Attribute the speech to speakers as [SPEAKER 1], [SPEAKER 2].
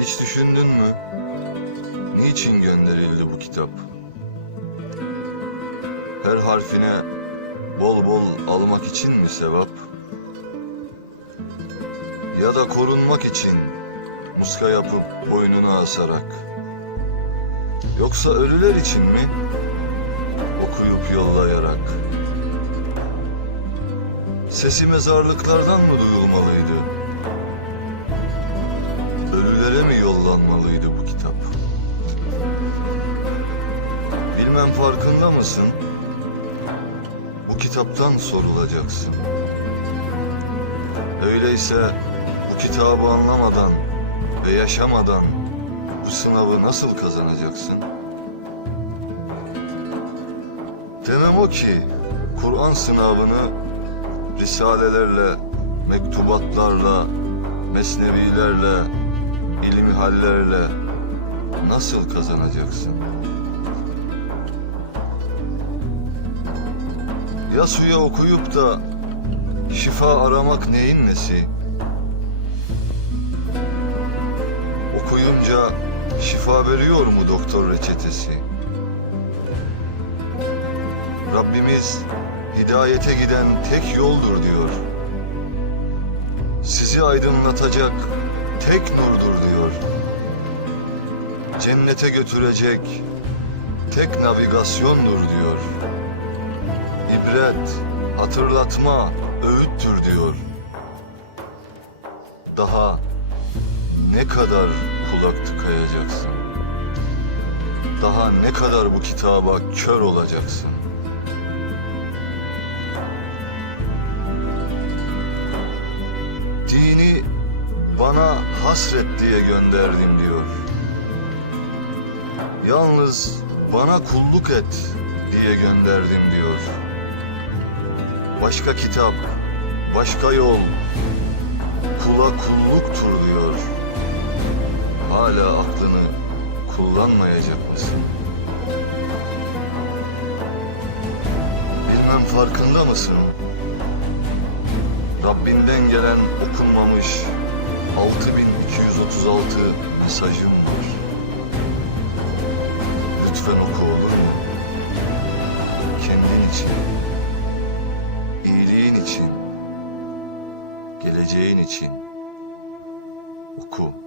[SPEAKER 1] Hiç düşündün mü? Niçin gönderildi bu kitap? Her harfine bol bol almak için mi sevap? Ya da korunmak için muska yapıp boynuna asarak? Yoksa ölüler için mi? Okuyup yollayarak? Sesi mezarlıklardan mı duyulmalıydı? Ölülere mi yollanmalıydı bu kitap? Bilmem farkında mısın? Bu kitaptan sorulacaksın. Öyleyse bu kitabı anlamadan ve yaşamadan bu sınavı nasıl kazanacaksın? Demem o ki Kur'an sınavını risalelerle, mektubatlarla, mesnevilerle, ilmihallerle nasıl kazanacaksın? Ya suya okuyup da şifa aramak neyin nesi? Okuyunca şifa veriyor mu doktor reçetesi? Rabbimiz hidayete giden tek yoldur diyor. Sizi aydınlatacak tek nurdur diyor. Cennete götürecek tek navigasyondur diyor. İbret, hatırlatma, öğüttür diyor. Daha ne kadar kulak tıkayacaksın? Daha ne kadar bu kitaba kör olacaksın? Bana hasret diye gönderdim diyor. Yalnız bana kulluk et diye gönderdim diyor. Başka kitap, başka yol, kula kulluktur diyor. Hala aklını kullanmayacak mısın? Bilmem farkında mısın? Rabbinden gelen okunmamış 6236 mesajım var. Lütfen oku olur mu? Kendin için, iyiliğin için, geleceğin için oku.